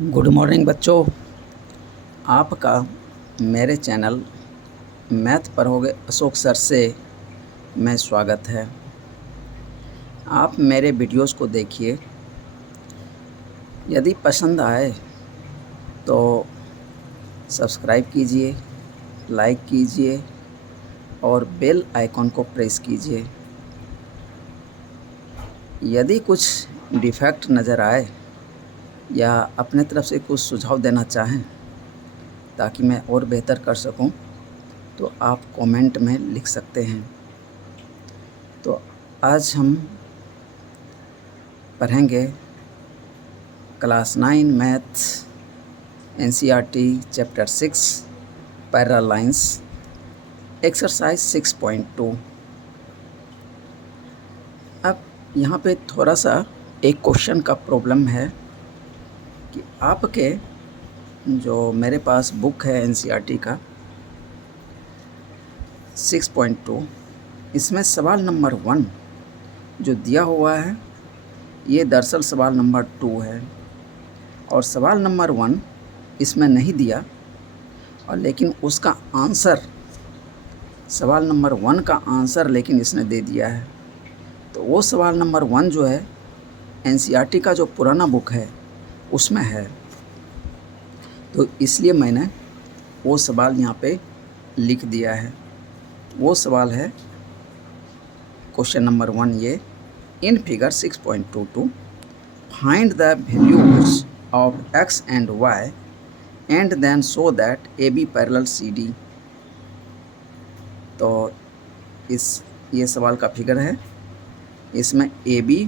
Good morning बच्चों। आपका मेरे चैनल मैथ पढ़ोगे अशोक सर से मैं स्वागत है। आप मेरे वीडियोस को देखिए, यदि पसंद आए तो सब्सक्राइब कीजिए, लाइक कीजिए और बेल आइकॉन को प्रेस कीजिए। यदि कुछ डिफेक्ट नज़र आए या अपने तरफ से कुछ सुझाव देना चाहें ताकि मैं और बेहतर कर सकूं, तो आप कमेंट में लिख सकते हैं। तो आज हम पढ़ेंगे class 9 math NCERT chapter 6 parallel lines exercise 6.2। अब यहाँ पे थोड़ा सा एक क्वेश्चन का प्रॉब्लम है कि आपके जो मेरे पास बुक है एनसीईआरटी का 6.2, इसमें सवाल नंबर 1 जो दिया हुआ है ये दरअसल सवाल नंबर 2 है, और सवाल नंबर 1 इसमें नहीं दिया, और लेकिन उसका आंसर सवाल नंबर 1 का आंसर लेकिन इसने दे दिया है। तो वो सवाल नंबर 1 जो है एनसीईआरटी का जो पुराना बुक है उसमें है, तो इसलिए मैंने वो सवाल यहाँ पे लिख दिया है। वो सवाल है क्वेश्चन नंबर 1 ये, in figure 6.22 find the values of x and y and then show that AB parallel CD। तो ये सवाल का फिगर है, इसमें AB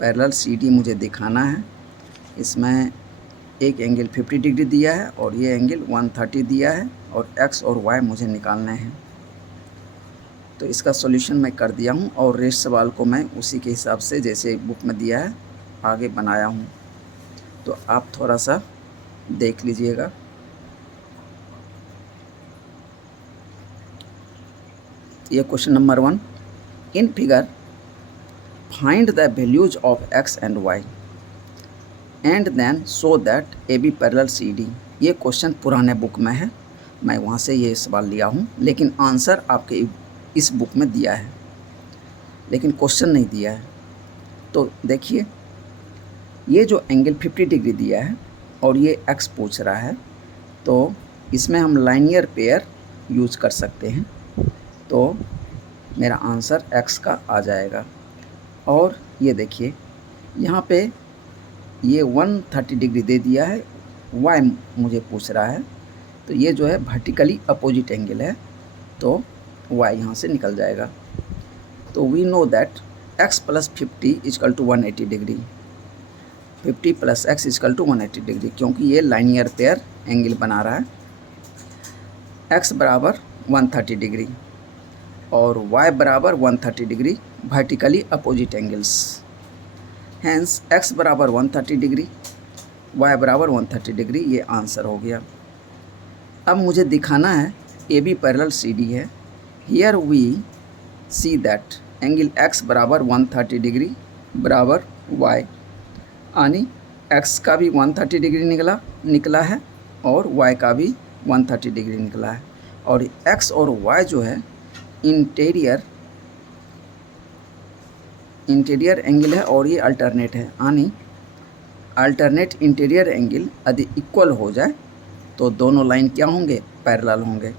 पैरेलल CD मुझे दिखाना है। इसमें एक एंगल 50 डिग्री दिया है और ये एंगल 130 दिया है, और x और y मुझे निकालने हैं। तो इसका सॉल्यूशन मैं कर दिया हूँ, और रेस्ट सवाल को मैं उसी के हिसाब से जैसे बुक में दिया है आगे बनाया हूँ। तो आप थोड़ा सा देख लीजिएगा। ये question number 1, in figure find the values of x and y and then show that AB parallel CD। ये क्वेश्चन पुराने बुक में है, मैं वहाँ से ये सवाल लिया हूँ, लेकिन आंसर आपके इस बुक में दिया है, लेकिन क्वेश्चन नहीं दिया है। तो देखिए, ये जो एंगल 50 डिग्री दिया है और ये x पूछ रहा है, तो इसमें हम लाइनियर पेयर यूज कर सकते हैं, तो मेरा आंसर x का आ जाएगा। और ये देखिए यहाँ पे ये 130 डिग्री दे दिया है, y मुझे पूछ रहा है, तो ये जो है वर्टिकली अपोजिट एंगल है, तो y यहाँ से निकल जाएगा। तो we know that x plus 50 is equal to 180 degree, 50 plus x is equal to 180 degree, क्योंकि ये लाइनियर पेयर एंगल बना रहा है। x बराबर 130 डिग्री और y बराबर 130 degree, vertically opposite angles, hence x बराबर 130 डिग्री, y बराबर 130 डिग्री, ये आंसर हो गया। अब मुझे दिखाना है AB पैरेलल CD है। Here we see that angle x बराबर 130 डिग्री बराबर y, यानी x का भी 130 डिग्री निकला है और y का भी 130 डिग्री निकला है, और x और y जो है इंटीरियर एंगल है और ये अल्टरनेट है, यानी अल्टरनेट इंटीरियर एंगल यदि इक्वल हो जाए तो दोनों लाइन क्या होंगे, पैरेलल होंगे।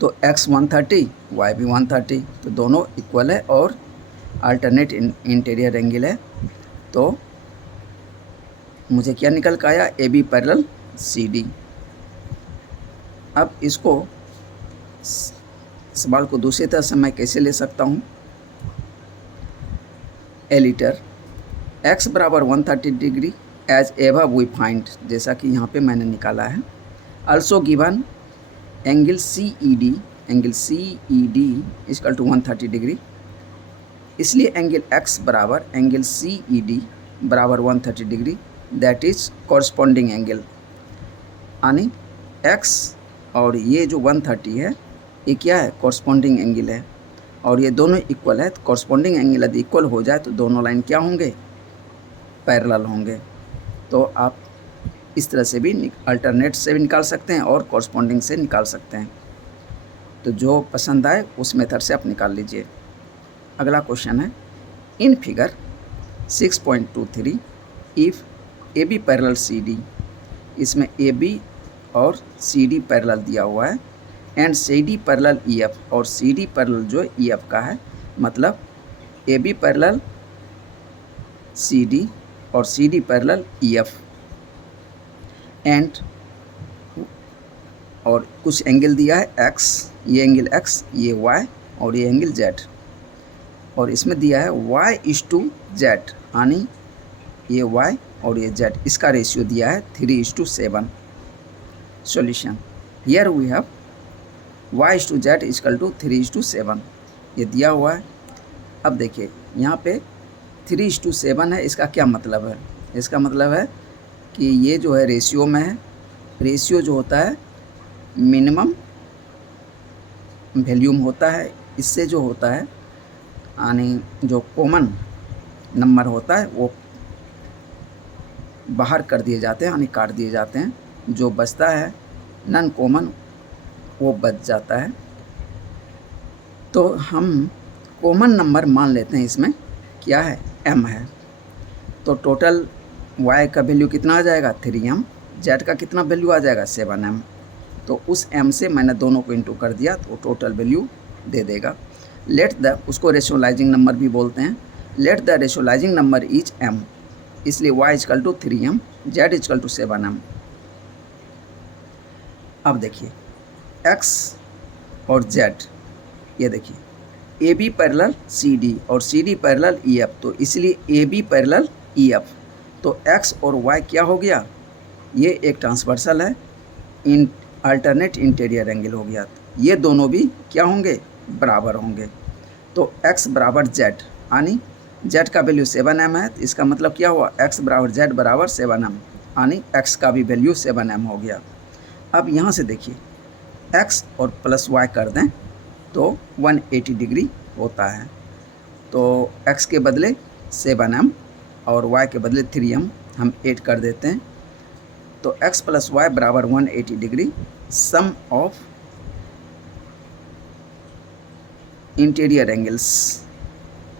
तो x 130 y भी 130, तो दोनों इक्वल है और अल्टरनेट इंटीरियर एंगल है। तो मुझे क्या निकल कर आया, AB पैरेलल CD। अब इसको सवाल को दूसरी तरह से मैं कैसे ले सकता हूँ, एलिटर x बराबर 130 degree as ever we find, जैसा कि यहाँ पे मैंने निकाला है। Also given angle CED is equal to 130 degree, इसलिए एंगल x बराबर एंगल CED बराबर 130 degree, that is corresponding angle, यानी x और ये जो 130 है ये क्या है, कॉरस्पॉन्डिंग एंगल है, और ये दोनों इक्वल है। तो कॉरस्पॉन्डिंग एंगल यदि इक्वल हो जाए तो दोनों लाइन क्या होंगे, पैरेलल होंगे। तो आप इस तरह से भी अल्टरनेट से भी निकाल सकते हैं और कॉरस्पॉन्डिंग से निकाल सकते हैं। तो जो पसंद आए उस मेथड से आप निकाल लीजिए। अगला क्वेश्चन है, in figure 6.23 if A B parallel C D, इसमें ए बी और सी डी पैरेलल दिया हुआ है, and C D parallel E F, और सी डी पैरेलल जो ई एफ का है, मतलब a B parallel C D और C D parallel E f, and और कुछ एंगल दिया है एक्स, ये एंगल एक्स, ये वाई और ये एंगल जेड, और इसमें दिया है y/z, यानी ये y और ये z, इसका रेशियो दिया है 3:7। Solution, here we have y/z equal to 3:7, ये दिया हुआ है। अब देखिए यहाँ पे 3:7 है, इसका क्या मतलब है? इसका मतलब है कि ये जो है रेशियो में है। रेशियो जो होता है मिनिमम वैल्यूम होता है, इससे जो होता है यानी जो कॉमन नंबर होता है वो बाहर कर दिए जाते हैं, यानी काट दिए जाते हैं। जो बचता है नॉन कॉमन वो बच जाता है। तो हम कॉमन नंबर मान लेते हैं, इसमें क्या है, m है। तो टोटल y का वैल्यू कितना आ जाएगा, 3m, z का कितना वैल्यू आ जाएगा, 7m। तो उस m से मैंने दोनों को इंटू कर दिया तो टोटल वैल्यू दे देगा। लेट द, उसको रेशोलाइजिंग नंबर भी बोलते हैं। Let the rationalising number is m, इसलिए y equal to 3m, z equal to 7m। अब देखिए x और z, ये देखिए a B parallel C D और सी डी पैरेलल ई एफ, तो इसलिए a B parallel E f, तो x और y क्या हो गया, ये एक ट्रांसवर्सल है, इन अल्टरनेट इंटीरियर एंगल हो गया। ये दोनों भी क्या होंगे, बराबर होंगे। तो x बराबर z, यानी z का वैल्यू 7m है, तो इसका मतलब क्या हुआ, x बराबर z बराबर 7m, यानी x का भी वैल्यू 7m हो गया। अब यहाँ से देखिए x और प्लस y कर दें तो 180 डिग्री होता है। तो x के बदले 7m और y के बदले 3m हम ऐड कर देते हैं। तो x प्लस y बराबर 180 degree. Sum of interior angles,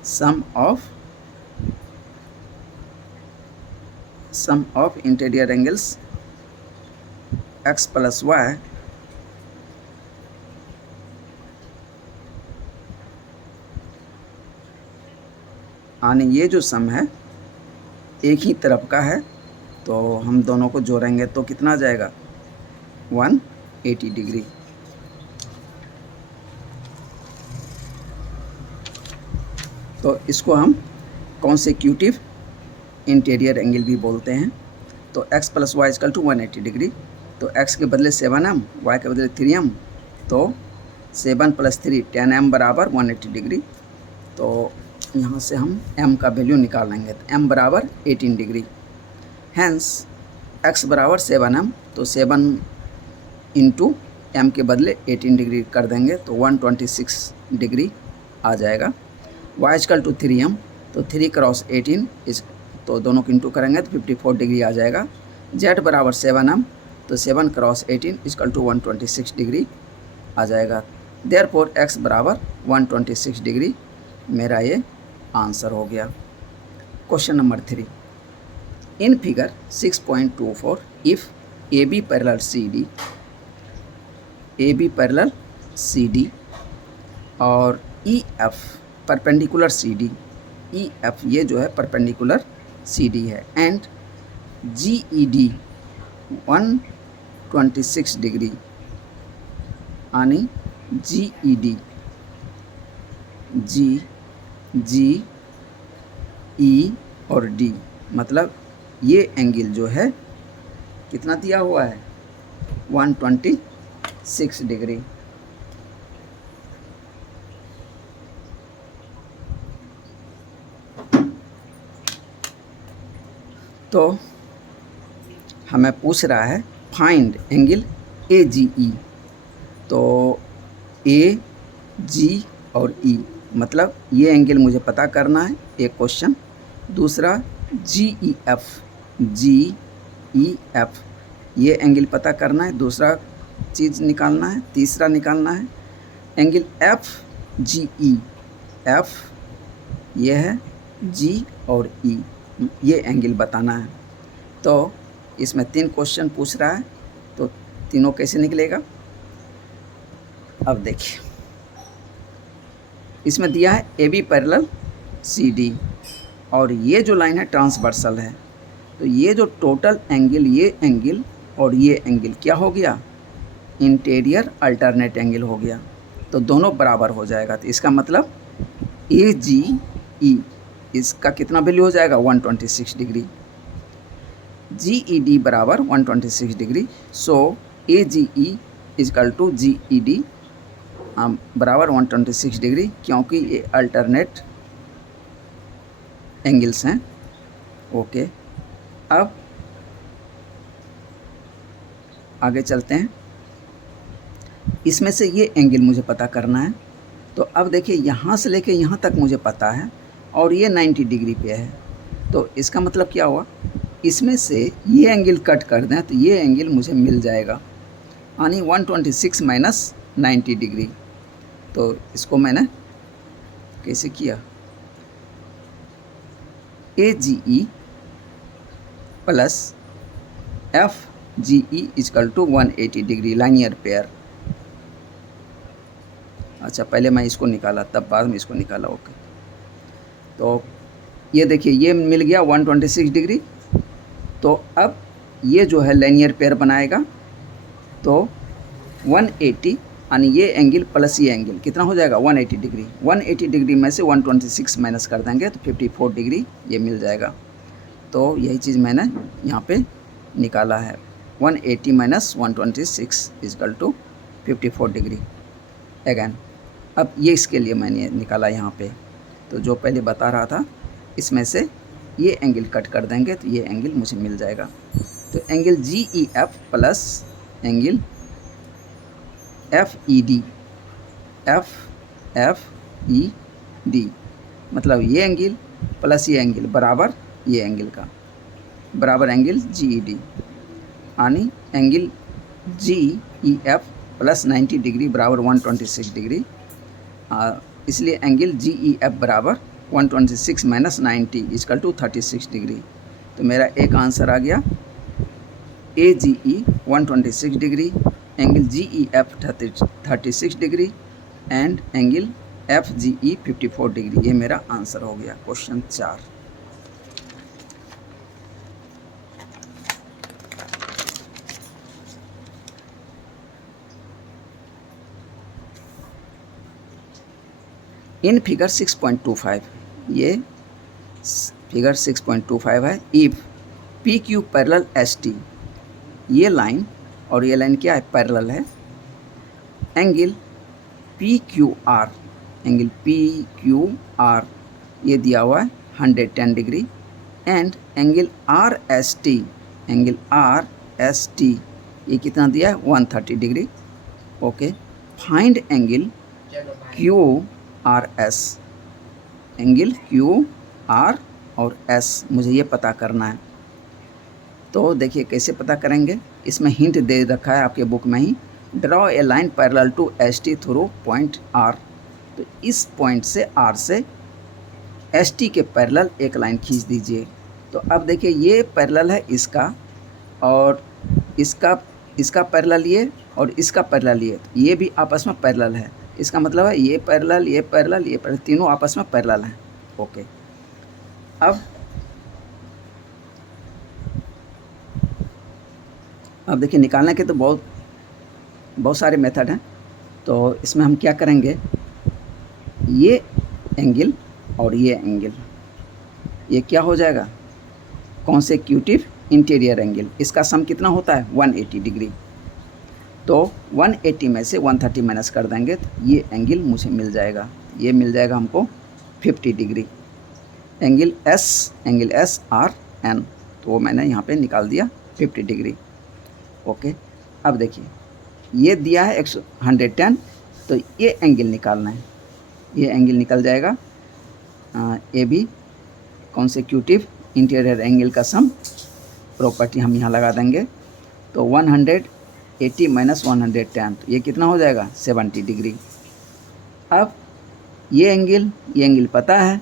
sum of interior angles x plus y यानी ये जो सम है एक ही तरफ का है, तो हम दोनों को जोड़ेंगे तो कितना आ जाएगा, 180 डिग्री। तो इसको हम कॉन्सेक्यूटिव इंटीरियर एंगल भी बोलते हैं। तो x plus y equal to 180 degree. तो x के बदले 7m, y के बदले 3m, तो 7 प्लस 3 10m बराबर 180 डिग्री। तो यहाँ से हम m का वैल्यू निकालेंगे, तो m बराबर 18 डिग्री। हैंस x बराबर 7m, तो 7 इंटू m के बदले 18 डिग्री कर देंगे तो 126 डिग्री आ जाएगा। y इक्वल टू 3m, तो 3 क्रॉस 18 इस, तो दोनों को इंटू करेंगे तो 54 डिग्री आ जाएगा। z बराबर 7m, तो 7 क्रॉस 18 इक्वल टू 126 डिग्री आ जाएगा। देयरफॉर x बराबर 126 डिग्री मेरा ये आंसर हो गया। Question number 3, in figure 6.24 if A B parallel C D, A B parallel C D और e f perpendicular c d, e f ये जो है परपेंडिकुलर सी डी है, and g E d 126 degree, यानी g E D, जी ई और D, मतलब ये angle जो है कितना दिया हुआ है, 126 डिग्री। तो हमें पूछ रहा है फाइंड एंगल ए जी ई। तो ए जी और ई, मतलब ये एंगल मुझे पता करना है, एक क्वेश्चन। दूसरा जी ई एफ, जी ई एफ, ये एंगल पता करना है, दूसरा चीज़ निकालना है, तीसरा निकालना है एंगल एफ जी ई, एफ ये है, जी और ई, ये एंगल बताना है। तो इसमें 3 क्वेश्चन पूछ रहा है, तो तीनों कैसे निकलेगा अब देखिए। इसमें दिया है A B parallel C D, और ये जो लाइन है ट्रांसवर्सल है, तो ये जो टोटल एंगल, ये एंगल और ये एंगल क्या हो गया, इंटीरियर अल्टरनेट एंगल हो गया, तो दोनों बराबर हो जाएगा। तो इसका मतलब ए जी ई, इसका कितना वैल्यू हो जाएगा 126 डिग्री, जी ई डी बराबर 126 degree. So A ji E equal to G E D बराबर 126 डिग्री, क्योंकि ये अल्टरनेट एंगल्स हैं। ओके, अब आगे चलते हैं। इसमें से ये एंगल मुझे पता करना है। तो अब देखिए, यहाँ से लेके यहाँ तक मुझे पता है और ये 90 डिग्री पे है, तो इसका मतलब क्या हुआ, इसमें से ये एंगल कट कर दें तो ये एंगल मुझे मिल जाएगा, यानी 126 माइनस 90 डिग्री। तो इसको मैंने कैसे किया, a ji e plus f g E equal to 180 degree linear pair. अच्छा, पहले मैं इसको निकाला तब बाद में इसको निकाला। ओके, तो ये देखिए, ये मिल गया 126 डिग्री। तो अब ये जो है लाइनियर पेयर बनाएगा, तो 180 यानी ये एंगल प्लस ये एंगल कितना हो जाएगा 180 डिग्री। 180 डिग्री में से 126 माइनस कर देंगे तो 54 डिग्री ये मिल जाएगा। तो यही चीज़ मैंने यहाँ पे निकाला है, 180 minus 126 equal to 54 degree. Again अब ये इसके लिए मैंने निकाला यहाँ पे, तो जो पहले बता रहा था इसमें से ये एंगल कट कर देंगे तो ये एंगल मुझे मिल जाएगा। तो angle G E F plus angle F E D, F E D मतलब ये एंगल प्लस ये एंगल बराबर ये एंगल का, बराबर एंगल जी ई डी, यानी angle G E F plus 90 degree बराबर 126 डिग्री। इसलिए एंगल जी ई एफ बराबर 126 माइनस 90 इजकल टू 36 डिग्री। तो मेरा एक आंसर आ गया, ए जी ई 126 degree, angle G E F 36 degree and angle F g E 54 degree. ये मेरा आंसर हो गया क्वेश्चन 4। इन फिगर 6.25, ये फिगर 6.25 है। If P Q parallel S T, ये लाइन और ये लाइन क्या है, पैरेलल है। Angle P Q are, angle P Q are ये दिया हुआ है 110 degree and angle R S T, angle R S T ये कितना दिया है 130 degree. Okay, find angle Q R S, angle Q are और एस मुझे ये पता करना है। तो देखिए कैसे पता करेंगे, इसमें हिंट दे रखा है आपके बुक में ही, draw a line parallel to s t through point r. तो इस पॉइंट से आर से एस टी के पैरेलल एक लाइन खींच दीजिए। तो अब देखिए, ये पैरेलल है इसका और इसका पैरेलल ये और इसका पैरेलल ये, तो ये भी आपस में पैरेलल है। इसका मतलब है ये पैरेलल, ये पैरेलल, ये पैरेलल, तीनों आपस में पैरेलल हैं। ओके, अब देखिए, निकालने के तो बहुत सारे मेथड हैं। तो इसमें हम क्या करेंगे, ये एंगल और ये एंगल ये क्या हो जाएगा, कॉन्सेक्यूटिव इंटीरियर एंगल, इसका सम कितना होता है 180 डिग्री। तो 180 में से 130 माइनस कर देंगे तो ये एंगल मुझे मिल जाएगा, ये मिल जाएगा हमको 50 degree. Angle S R N, तो वो मैंने यहाँ पे निकाल दिया 50 डिग्री। ओके, अब देखिए, ये दिया है 110, तो ये एंगल निकालना है। ये एंगल निकल जाएगा A B consecutive interior angle का सम प्रॉपर्टी हम यहाँ लगा देंगे, तो 180 माइनस 110, तो ये कितना हो जाएगा 70 डिग्री। अब ये एंगल पता है,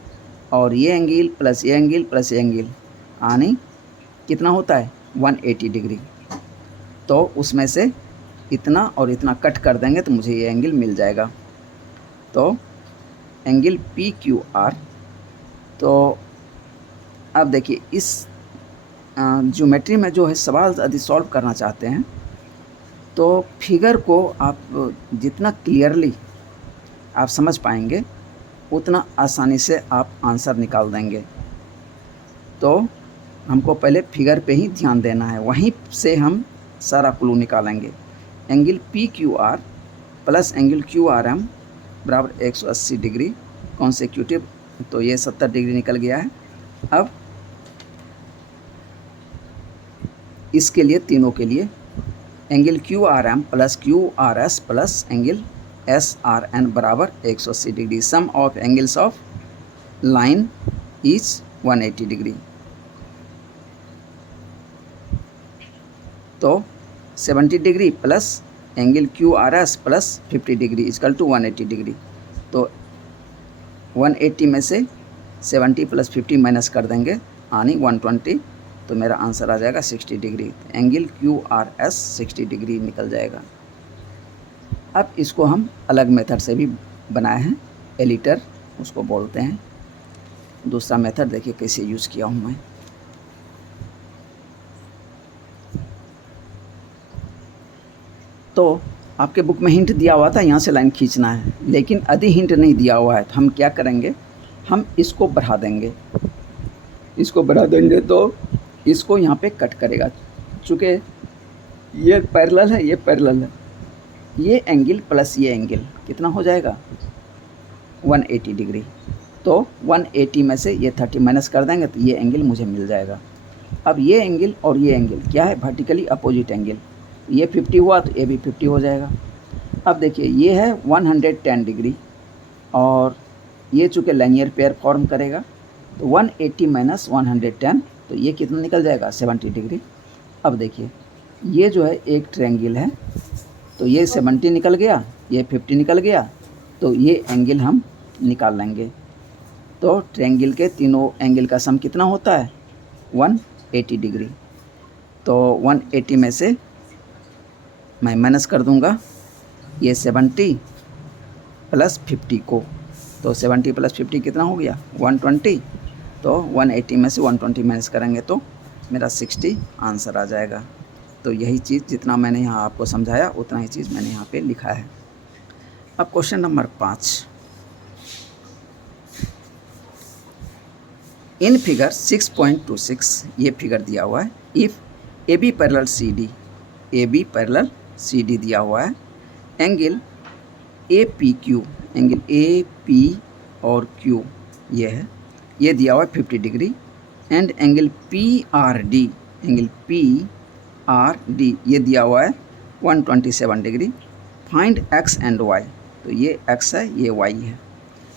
और ये एंगल प्लस ये एंगल प्लस ये एंगल यानी कितना होता है 180 डिग्री। तो उसमें से इतना और इतना कट कर देंगे तो मुझे ये एंगल मिल जाएगा। तो एंगल पी क्यू आर। तो अब देखिए इस ज्योमेट्री में जो है सवाल यदि सॉल्व करना चाहते हैं तो फिगर को आप जितना क्लियरली आप समझ पाएंगे उतना आसानी से आप आंसर निकाल देंगे। तो हमको पहले फिगर पे ही ध्यान देना है, वहीं से हम सारा क्लू निकालेंगे। Angle P Q R plus angle Q R M बराबर 180 डिग्री कॉन्सेक्यूटिव, तो ये 70 डिग्री निकल गया है। अब इसके लिए तीनों के लिए angle Q R M plus Q R S plus angle S R N बराबर 180 degree. Sum of angles of line is 180 degree. तो 70 degree plus angle Q R S plus 50 degree equal to 180 degree. तो 180 में से 70 plus 50 minus कर देंगे यानी 120, तो मेरा आंसर आ जाएगा 60 degree. Angle Q R S 60 degree निकल जाएगा। अब इसको हम अलग मेथड से भी बनाए हैं, एलिटर उसको बोलते हैं। दूसरा मेथड देखिए कैसे यूज़ किया हूँ मैं। तो आपके बुक में हिंट दिया हुआ था यहाँ से लाइन खींचना है, लेकिन यदि हिंट नहीं दिया हुआ है तो हम क्या करेंगे, हम इसको बढ़ा देंगे। इसको बढ़ा देंगे तो इसको यहाँ पे कट करेगा। चूँकि ये पैरेलल है, ये पैरेलल है, ये एंगल प्लस ये एंगल कितना हो जाएगा 180 डिग्री। तो 180 में से ये 30 माइनस कर देंगे तो ये एंगल मुझे मिल जाएगा। अब ये एंगल और ये एंगल क्या है, वर्टिकली अपोजिट एंगल। ये 50 हुआ तो ये भी 50 हो जाएगा। अब देखिए ये है 110 डिग्री और ये चूँकि लाइनियर पेयर फॉर्म करेगा, तो 180 माइनस 110, तो ये कितना निकल जाएगा 70 डिग्री। अब देखिए ये जो है एक ट्रायंगल है, तो ये 70 निकल गया, ये 50 निकल गया, तो ये एंगल हम निकाल लेंगे। तो ट्रायंगल के तीनों एंगल का सम कितना होता है 180 डिग्री। तो 180 में से मैं माइनस कर दूंगा ये 70 प्लस 50 को, तो 70 प्लस 50 कितना हो गया 120। तो 180 में से 120 माइनस करेंगे तो मेरा 60 आंसर आ जाएगा। तो यही चीज़ जितना मैंने यहाँ आपको समझाया उतना ही चीज़ मैंने यहाँ पे लिखा है। अब क्वेश्चन नंबर 5, इन फिगर 6.26 ये फिगर दिया हुआ है। If A B parallel C D, A B parallel C D दिया हुआ है, angle A P Q, angle A P और क्यू ये है, ये दिया हुआ है 50 degree, and angle P R D, angle P R D ये दिया हुआ है 127 degree. Find x and y, तो ये एक्स है ये वाई है।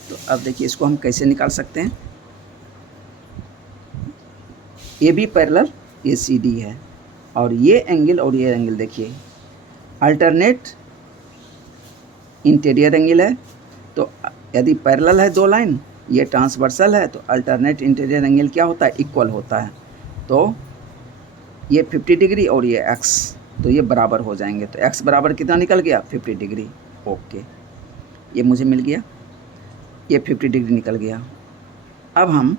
तो अब देखिए इसको हम कैसे निकाल सकते हैं। A B parallel A C D है और ये एंगल देखिए अल्टरनेट इंटीरियर एंगल है। तो यदि पैरेलल है दो लाइन, ये ट्रांसवर्सल है, तो अल्टरनेट इंटीरियर एंगल क्या होता है इक्वल होता है। तो ये 50 डिग्री और ये एक्स, तो ये बराबर हो जाएंगे। तो एक्स बराबर कितना निकल गया 50 डिग्री। ओके, ये मुझे मिल गया, ये 50 डिग्री निकल गया। अब हम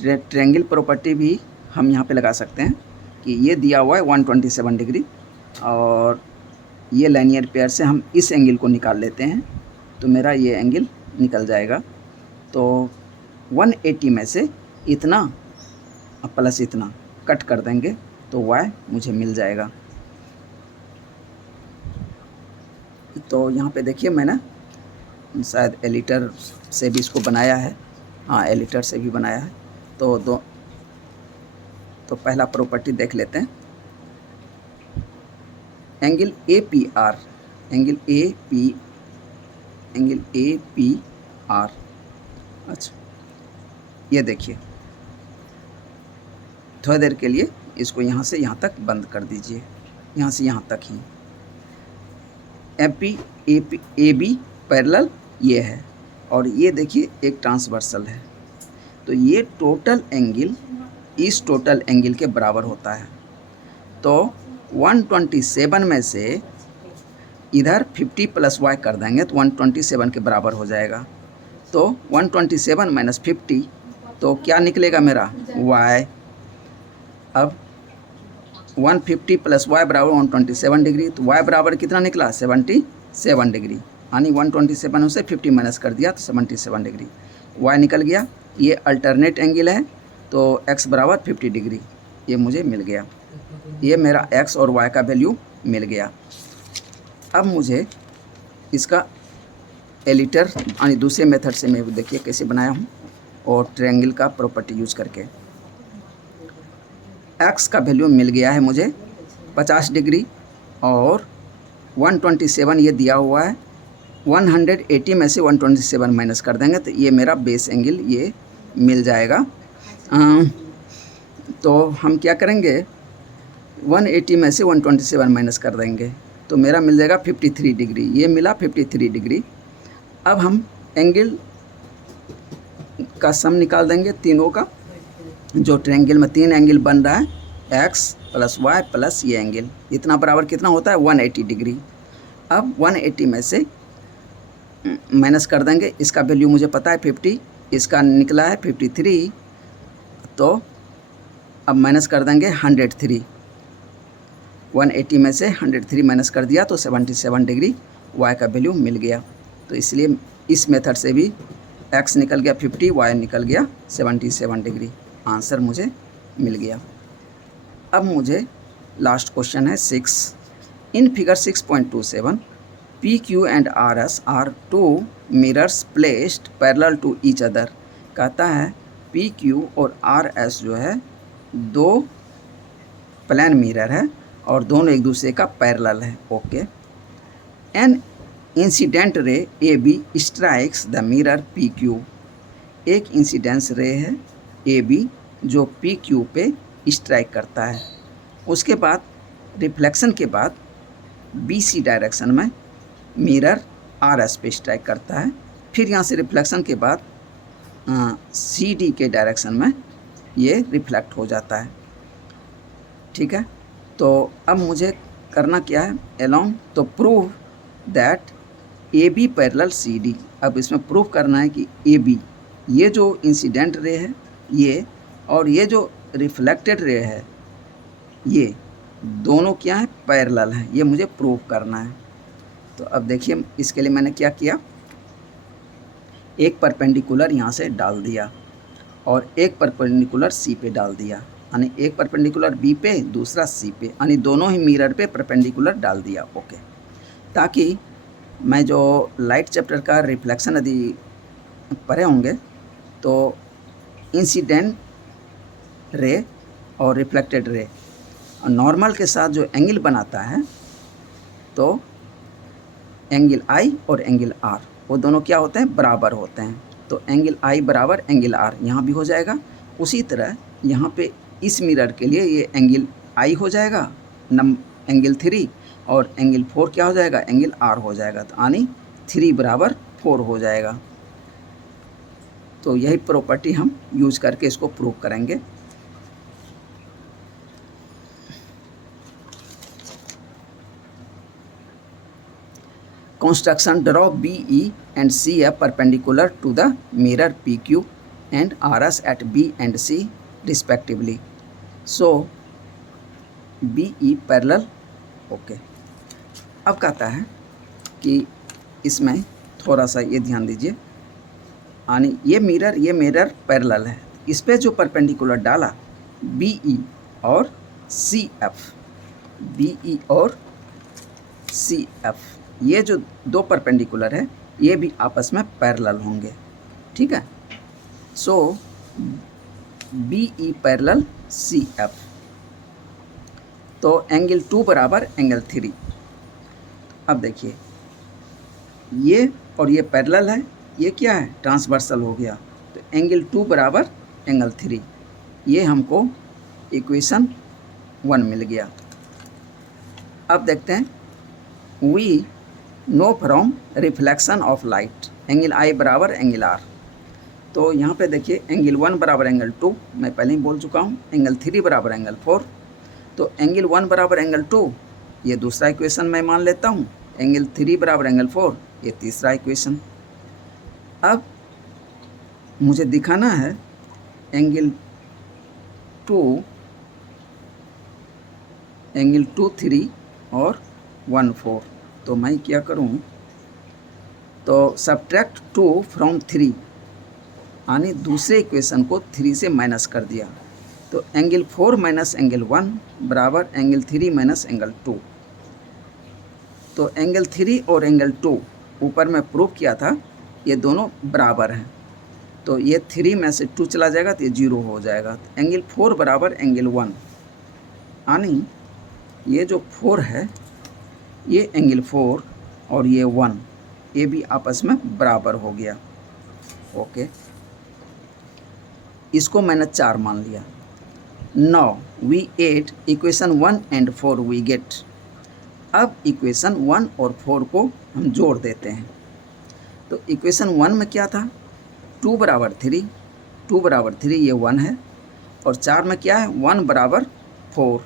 ट्रायंगल प्रॉपर्टी भी हम यहाँ पे लगा सकते हैं कि ये दिया हुआ है 127 डिग्री और ये लाइनियर पेयर से हम इस एंगल को निकाल लेते हैं, तो मेरा ये एंगल निकल जाएगा। तो 180 में से इतना प्लस इतना कट कर देंगे तो y मुझे मिल जाएगा। तो यहाँ पे देखिए मैंने शायद एडिटर से भी इसको बनाया है, हाँ एडिटर से भी बनाया है। तो पहला प्रॉपर्टी देख लेते हैं। Angle A P R, angle A P R, अच्छा ये देखिए थोड़ी देर के लिए इसको यहाँ से यहाँ तक बंद कर दीजिए, यहाँ से यहाँ तक ही। ए बी पैरेलल ये है और ये देखिए एक ट्रांसवर्सल है, तो ये टोटल एंगल इस टोटल एंगल के बराबर होता है। तो 127 में से इधर 50 प्लस y कर देंगे तो 127 के बराबर हो जाएगा। तो 127 माइनस 50 तो क्या निकलेगा मेरा y। अब 150 प्लस y बराबर 127 डिग्री, तो y बराबर कितना निकला 77 डिग्री, यानी 127 में से 50 माइनस कर दिया तो 77 डिग्री y निकल गया। ये अल्टरनेट एंगल है तो x बराबर 50 डिग्री ये मुझे मिल गया। ये मेरा x और y का वैल्यू मिल गया। अब मुझे इसका एलिटर यानी दूसरे मेथड से मैं देखिए कैसे बनाया हूँ और ट्रायंगल का प्रॉपर्टी यूज़ करके। x का वैल्यू मिल गया है मुझे 50 डिग्री और 127 ये दिया हुआ है। 180 में से 127 माइनस कर देंगे तो ये मेरा बेस एंगल ये मिल जाएगा। तो हम क्या करेंगे 180 में से 127 माइनस कर देंगे तो मेरा मिल जाएगा 53 डिग्री, ये मिला 53 डिग्री। अब हम एंगल का सम निकाल देंगे तीनों का, जो ट्रायंगल में 3 एंगल बन रहा है x प्लस y प्लस ये एंगल, इतना बराबर कितना होता है 180 डिग्री। अब 180 में से माइनस कर देंगे, इसका वैल्यू मुझे पता है 50, इसका निकला है 53, तो अब माइनस कर देंगे 103। 180 में से 103 माइनस कर दिया तो 77 डिग्री y का वैल्यू मिल गया। तो इसलिए इस मेथड से भी x निकल गया 50, y निकल गया 77 डिग्री, आंसर मुझे मिल गया। अब मुझे लास्ट क्वेश्चन है 6। In figure 6.27 PQ and RS are two mirrors placed parallel to each other. कहता है PQ और RS जो है दो प्लेन मिरर है और दोनों एक दूसरे का पैरेलल है। Okay. An incident ray AB strikes the mirror PQ। एक इंसिडेंस रे है AB जो PQ पे स्ट्राइक करता है। उसके बाद रिफ्लेक्शन के बाद BC डायरेक्शन में मिरर RS पे स्ट्राइक करता है। फिर यहाँ से रिफ्लेक्शन के बाद CD के डायरेक्शन में ये रिफ्लेक्ट हो जाता है। ठीक है, तो अब मुझे करना क्या है अलोंग, तो prove that AB parallel CD। अब इसमें प्रूव करना है कि AB ये जो इंसिडेंट रे है ये और ये जो रिफ्लेक्टेड रे है ये दोनों क्या है पैरेलल है, ये मुझे प्रूव करना है। तो अब देखिए इसके लिए मैंने क्या किया, एक परपेंडिकुलर यहाँ से डाल दिया और एक परपेंडिकुलर C पे डाल दिया, यानी एक परपेंडिकुलर B पे दूसरा C पे, यानी दोनों ही मिरर पे परपेंडिकुलर डाल दिया। ओके, ताकि मैं जो लाइट चैप्टर का रिफ्लेक्शन यदि पढ़े होंगे तो इंसिडेंट रे और रिफ्लेक्टेड रे नॉर्मल के साथ जो एंगल बनाता है तो एंगल I और एंगल R वो दोनों क्या होते हैं बराबर होते हैं। तो एंगल I बराबर एंगल R यहाँ भी हो जाएगा। उसी तरह यहाँ पे इस मिरर के लिए ये एंगल I हो जाएगा एंगल 3 और एंगल 4 क्या हो जाएगा एंगल R हो जाएगा, तो यानी 3 बराबर 4 हो जाएगा। तो यही प्रॉपर्टी हम यूज करके इसको प्रूव करेंगे। Construction, draw BE and CF perpendicular to the mirror PQ and RS at B and C respectively. So BE parallel. Okay, अब कहता है कि इसमें थोड़ा सा ये ध्यान दीजिए, यानी ये मिरर पैरेलल है, इस पे जो परपेंडिकुलर डाला BE और CF, BE और CF ये जो दो परपेंडिकुलर है ये भी आपस में पैरेलल होंगे। ठीक है, सो BE पैरेलल CF, तो एंगल 2 बराबर एंगल 3। अब देखिए ये और ये पैरेलल है, ये क्या है ट्रांसवर्सल हो गया, तो एंगल 2 बराबर एंगल 3 ये हमको इक्वेशन 1 मिल गया। अब देखते हैं we know from reflection of light angle i बराबर एंगल आर। तो यहाँ पे देखिए एंगल 1 बराबर एंगल 2 मैं पहले ही बोल चुका हूँ, एंगल 3 बराबर एंगल 4। तो एंगल 1 बराबर एंगल 2 ये दूसरा इक्वेशन मैं मान लेता हूँ, एंगल 3 बराबर एंगल 4 ये तीसरा इक्वेशन। अब मुझे दिखाना है एंगल 2 3 और 1 4। तो मैं क्या करूँ, तो सब्ट्रैक्ट 2 फ्रॉम 3 यानी दूसरे इक्वेशन को 3 से माइनस कर दिया। तो एंगल 4 माइनस एंगल 1 बराबर एंगल 3 माइनस एंगल 2। तो एंगल 3 और एंगल 2 ऊपर में प्रूव किया था ये दोनों बराबर हैं। तो ये 3 में से 2 चला जाएगा तो ये 0 हो जाएगा। तो एंगल 4 बराबर एंगल 1 यानी ये जो 4 है ये एंगल 4 और ये 1 ये भी आपस में बराबर हो गया। ओके, इसको मैंने 4 मान लिया। Now we add equation 1 and 4 we get. अब इक्वेशन 1 और 4 को हम जोड़ देते हैं। तो इक्वेशन 1 में क्या था, 2 बराबर 3, 2 बराबर 3 ये 1 है, और 4 में क्या है 1 बराबर 4।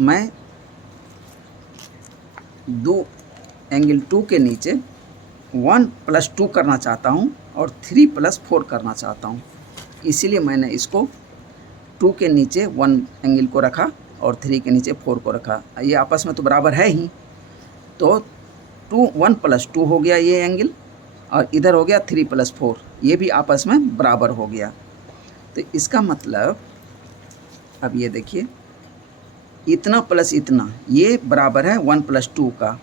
मैं एंगल 2 के नीचे 1 प्लस 2 करना चाहता हूँ और 3 प्लस 4 करना चाहता हूँ, इसीलिए मैंने इसको 2 के नीचे 1 एंगल को रखा और 3 के नीचे 4 को रखा। ये आपस में तो बराबर है ही, तो 1 प्लस 2 हो गया ये एंगल, और इधर हो गया 3 प्लस 4, ये भी आपस में बराबर हो गया। तो इसका मतलब अब ये देखिए इतना प्लस इतना ये बराबर है 1 प्लस 2 का।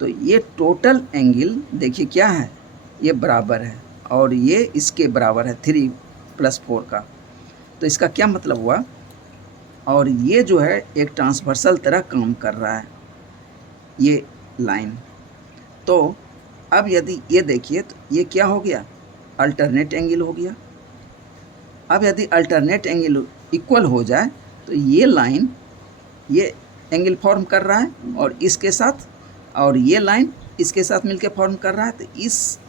तो ये टोटल एंगल देखिए क्या है, ये बराबर है, और ये इसके बराबर है 3 प्लस 4 का। तो इसका क्या मतलब हुआ, और ये जो है एक ट्रांसवर्सल तरह काम कर रहा है ये लाइन। तो अब यदि ये देखिए तो ये क्या हो गया, अल्टरनेट एंगल हो गया। अब यदि अल्टरनेट एंगल इक्वल हो जाए तो ये लाइन ये एंगल फॉर्म कर रहा है और इसके साथ, और ये लाइन इसके साथ मिलके फॉर्म कर रहा है। तो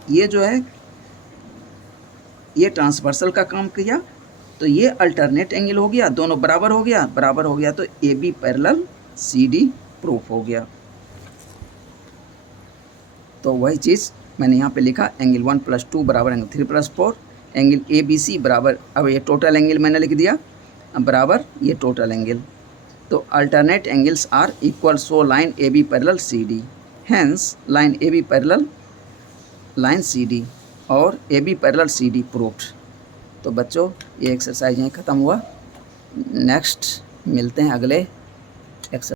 ये जो है ये ट्रांसवर्सल का काम किया, तो ये अल्टरनेट एंगल हो गया, दोनों बराबर हो गया, तो A B parallel C D proof हो गया। तो वही चीज़ मैंने यहाँ पे लिखा, एंगल 1 प्लस 2 बराबर angle 3 plus 4, angle A B C बराबर, अब ये टोटल एंगल मैंने लिख दिया बराबर ये टोटल एंगल। तो alternate angles are equal, so line a B parallel C d, hence line a B parallel line c D और a B parallel C d proofed. तो बच्चों ये एक्सरसाइज यहीं ख़त्म हुआ। नेक्स्ट मिलते हैं अगले